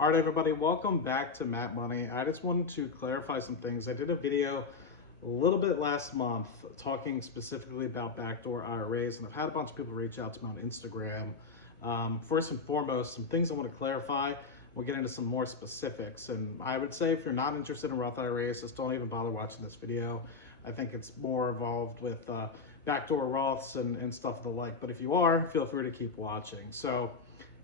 All right, everybody, welcome back to Matt Money. I just wanted to clarify some things. I did a video a little bit last month talking specifically about backdoor IRAs, and I've had a bunch of people reach out to me on Instagram. First and foremost, some things I want to clarify. We'll get into some more specifics. And I would say if you're not interested in Roth IRAs, just don't even bother watching this video. I think it's more involved with backdoor Roths and stuff of the like. But if you are, feel free to keep watching. So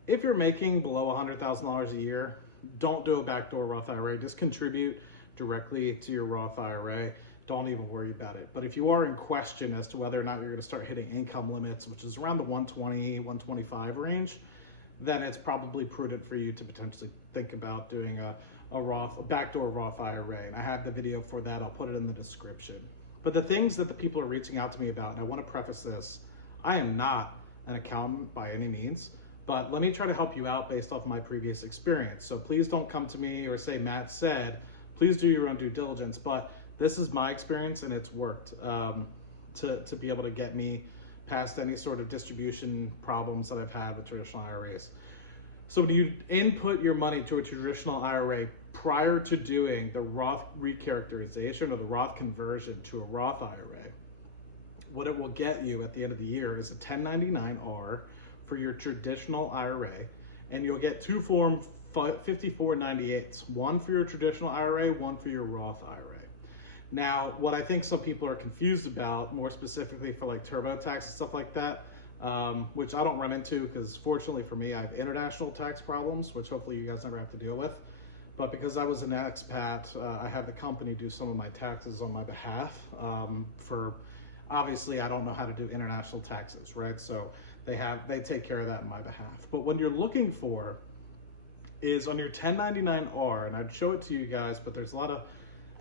if you're making below $100,000 a year, don't do a backdoor Roth IRA. Just contribute directly to your Roth IRA. Don't even worry about it. But if you are in question as to whether or not you're going to start hitting income limits, which is around the 120, 125 range, then it's probably prudent for you to potentially think about doing a backdoor Roth IRA. And I have the video for that. I'll put it in the description. But the things that the people are reaching out to me about, and I want to preface this, I am not an accountant by any means. But let me try to help you out based off my previous experience. So please don't come to me or say Matt said, please do your own due diligence. But this is my experience and it's worked to be able to get me past any sort of distribution problems that I've had with traditional IRAs. So when you input your money to a traditional IRA prior to doing the Roth recharacterization or the Roth conversion to a Roth IRA, what it will get you at the end of the year is a 1099-R for your traditional IRA, and you'll get two Form 5498s, one for your traditional IRA, one for your Roth IRA. Now, what I think some people are confused about, more specifically for like TurboTax and stuff like that, which I don't run into because fortunately for me, I have international tax problems, which hopefully you guys never have to deal with. But because I was an expat, I have the company do some of my taxes on my behalf for, obviously I don't know how to do international taxes, right? So they take care of that on my behalf. But what you're looking for is on your 1099-R, and I'd show it to you guys, but there's a lot of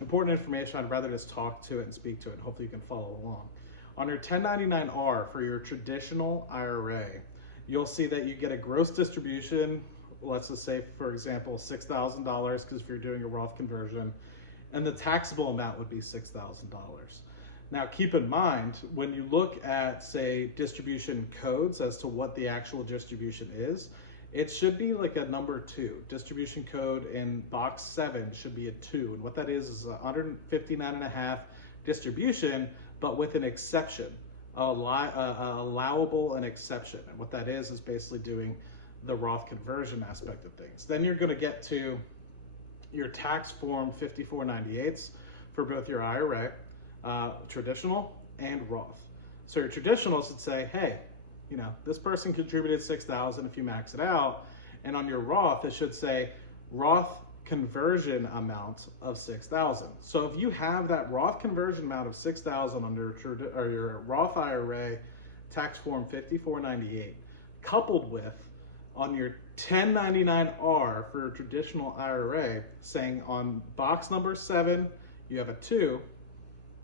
important information. I'd rather just talk to it and speak to it. Hopefully you can follow along. On your 1099-R for your traditional IRA, you'll see that you get a gross distribution, let's just say, for example, $6,000, because if you're doing a Roth conversion, and the taxable amount would be $6,000. Now, keep in mind, when you look at, say, distribution codes as to what the actual distribution is, it should be like a number 2. Distribution code in box 7 should be a 2. And what that is 159.5 distribution, but with an exception, allowable and exception. And what that is basically doing the Roth conversion aspect of things. Then you're going to get to your tax form 5498s for both your IRA, traditional and Roth. So your traditional should say, hey, you know, this person contributed $6,000 if you max it out, and on your Roth it should say Roth conversion amount of $6,000. So if you have that Roth conversion amount of $6,000 under your Roth IRA tax form 5498, coupled with on your 1099-R for your traditional IRA, saying on box number 7 you have a 2,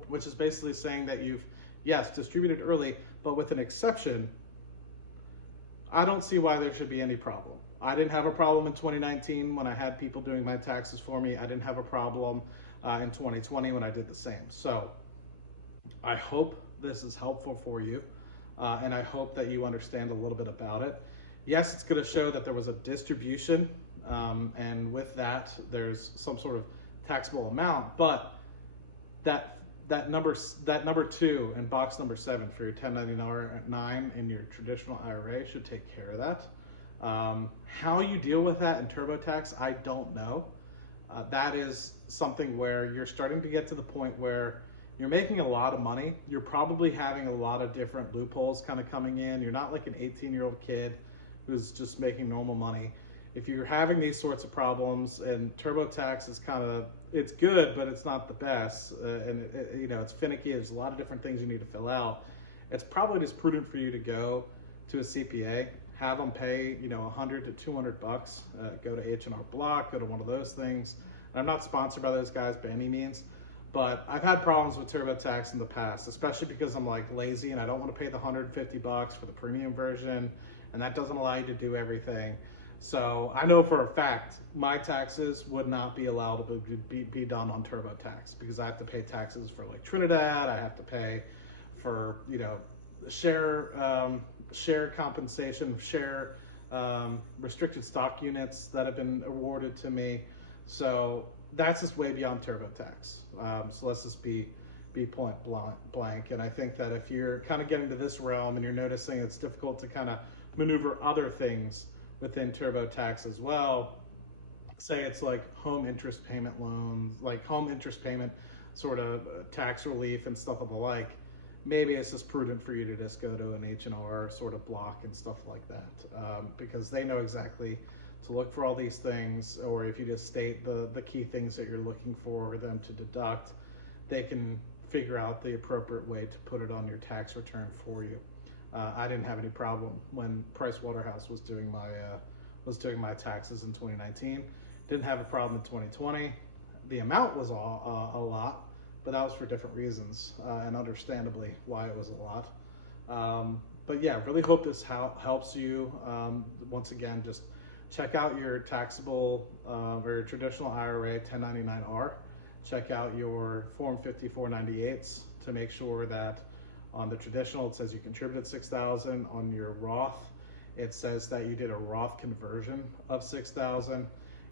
which is basically saying that you've, yes, distributed early, but with an exception, I don't see why there should be any problem. I didn't have a problem in 2019 when I had people doing my taxes for me. I didn't have a problem in 2020 when I did the same. So I hope this is helpful for you, and I hope that you understand a little bit about it. Yes, it's going to show that there was a distribution, and with that, there's some sort of taxable amount, but that number 2 and box number 7 for your 1099 in your traditional IRA should take care of that. How you deal with that in TurboTax, I don't know. That is something where you're starting to get to the point where you're making a lot of money. You're probably having a lot of different loopholes kind of coming in. You're not like an 18-year-old kid who's just making normal money. If you're having these sorts of problems, and TurboTax is kind of, it's good, but it's not the best, and you know, it's finicky. There's a lot of different things you need to fill out. It's probably just prudent for you to go to a CPA, have them pay, you know, $100 to $200. Go to H&R Block, go to one of those things. And I'm not sponsored by those guys by any means, but I've had problems with TurboTax in the past, especially because I'm like lazy and I don't want to pay the $150 for the premium version, and that doesn't allow you to do everything. So I know for a fact my taxes would not be allowed to be done on TurboTax, because I have to pay taxes for like Trinidad. I have to pay for, you know, share compensation, share restricted stock units that have been awarded to me. So that's just way beyond TurboTax. So let's just be point blank. And I think that if you're kind of getting to this realm and you're noticing it's difficult to kind of maneuver other things within TurboTax as well, say it's like home interest payment loans, like home interest payment sort of tax relief and stuff of the like, maybe it's just prudent for you to just go to an H&R sort of block and stuff like that, because they know exactly to look for all these things. Or if you just state the key things that you're looking for them to deduct, they can figure out the appropriate way to put it on your tax return for you. I didn't have any problem when Pricewaterhouse was doing my taxes in 2019. Didn't have a problem in 2020. The amount was a lot, but that was for different reasons, and understandably why it was a lot. But yeah, really hope this helps you. Once again, just check out your taxable or your traditional IRA 1099-R. Check out your Form 5498s to make sure that on the traditional it says you contributed $6,000. On your Roth, it says that you did a Roth conversion of $6,000.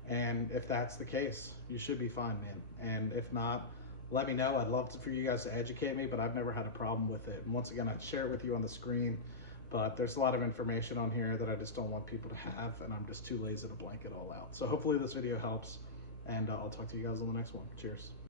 And if that's the case, you should be fine, man. And if not, let me know. I'd love for you guys to educate me, but I've never had a problem with it. And once again, I'd share it with you on the screen, but there's a lot of information on here that I just don't want people to have, and I'm just too lazy to blank it all out. So hopefully this video helps, and I'll talk to you guys on the next one. Cheers.